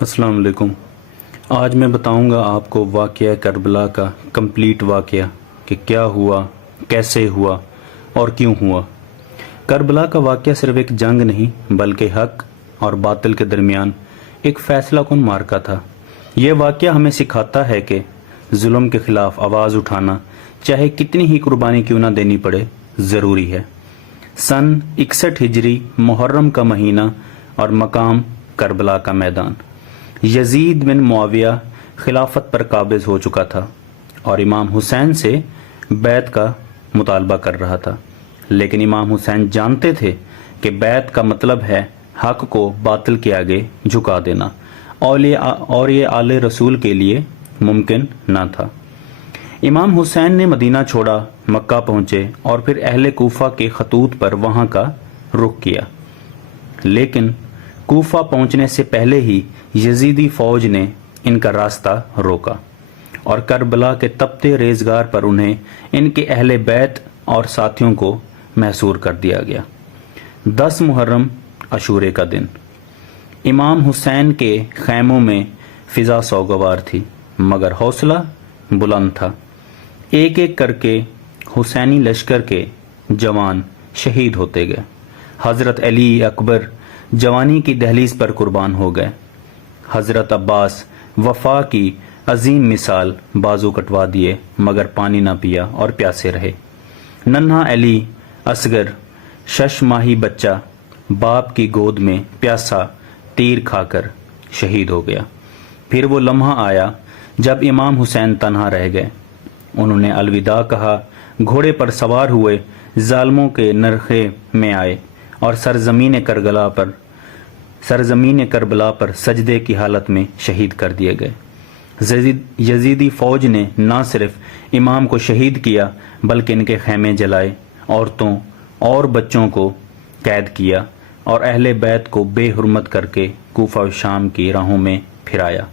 السلام علیکم۔ آج میں بتاؤں گا آپ کو واقعہ کربلا کا کمپلیٹ واقعہ کہ کیا ہوا، کیسے ہوا اور کیوں ہوا۔ کربلا کا واقعہ صرف ایک جنگ نہیں بلکہ حق اور باطل کے درمیان ایک فیصلہ کن معرکہ تھا۔ یہ واقعہ ہمیں سکھاتا ہے کہ ظلم کے خلاف آواز اٹھانا چاہے کتنی ہی قربانی کیوں نہ دینی پڑے ضروری ہے۔ سن 61 ہجری محرم کا مہینہ اور مقام کربلا کا میدان۔ یزید بن معاویہ خلافت پر قابض ہو چکا تھا اور امام حسین سے بیعت کا مطالبہ کر رہا تھا، لیکن امام حسین جانتے تھے کہ بیعت کا مطلب ہے حق کو باطل کے آگے جھکا دینا، اور یہ آل رسول کے لیے ممکن نہ تھا۔ امام حسین نے مدینہ چھوڑا، مکہ پہنچے اور پھر اہل کوفہ کے خطوط پر وہاں کا رخ کیا، لیکن کوفہ پہنچنے سے پہلے ہی یزیدی فوج نے ان کا راستہ روکا اور کربلا کے تپتے ریزگار پر انہیں ان کے اہل بیت اور ساتھیوں کو محصور کر دیا گیا۔ 10 محرم عاشورے کا دن۔ امام حسین کے خیموں میں فضا سوگوار تھی مگر حوصلہ بلند تھا۔ ایک ایک کر کے حسینی لشکر کے جوان شہید ہوتے گئے۔ حضرت علی اکبر جوانی کی دہلیز پر قربان ہو گئے۔ حضرت عباس وفا کی عظیم مثال بازو کٹوا دیے مگر پانی نہ پیا اور پیاسے رہے۔ ننھا علی اصغر 6 ماہی بچہ باپ کی گود میں پیاسا تیر کھا کر شہید ہو گیا۔ پھر وہ لمحہ آیا جب امام حسین تنہا رہ گئے۔ انہوں نے الوداع کہا، گھوڑے پر سوار ہوئے ظالموں کے نرخے میں آئے اور سرزمین کربلا پر سجدے کی حالت میں شہید کر دیے گئے۔ یزیدی فوج نے نہ صرف امام کو شہید کیا بلکہ ان کے خیمے جلائے، عورتوں اور بچوں کو قید کیا اور اہل بیت کو بے حرمت کر کے کوفہ و شام کی راہوں میں پھرایا۔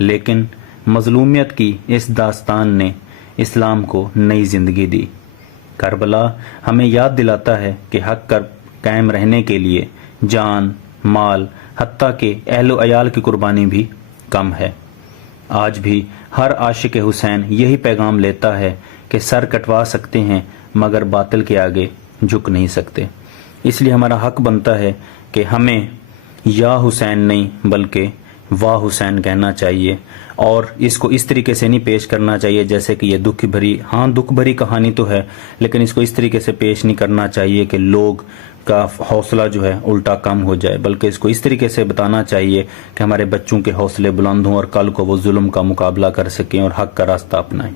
لیکن مظلومیت کی اس داستان نے اسلام کو نئی زندگی دی۔ کربلا ہمیں یاد دلاتا ہے کہ حق کا قائم رہنے کے لیے جان، مال، حتیٰ کہ اہل و عیال کی قربانی بھی کم ہے۔ آج بھی ہر عاشق حسین یہی پیغام لیتا ہے کہ سر کٹوا سکتے ہیں مگر باطل کے آگے جھک نہیں سکتے۔ اس لیے ہمارا حق بنتا ہے کہ ہمیں یا حسین نہیں بلکہ واہ حسین کہنا چاہیے، اور اس کو اس طریقے سے نہیں پیش کرنا چاہیے جیسے کہ یہ دکھ بھری کہانی تو ہے، لیکن اس کو اس طریقے سے پیش نہیں کرنا چاہیے کہ لوگ کا حوصلہ جو ہے الٹا کم ہو جائے، بلکہ اس کو اس طریقے سے بتانا چاہیے کہ ہمارے بچوں کے حوصلے بلند ہوں اور کل کو وہ ظلم کا مقابلہ کر سکیں اور حق کا راستہ اپنائیں۔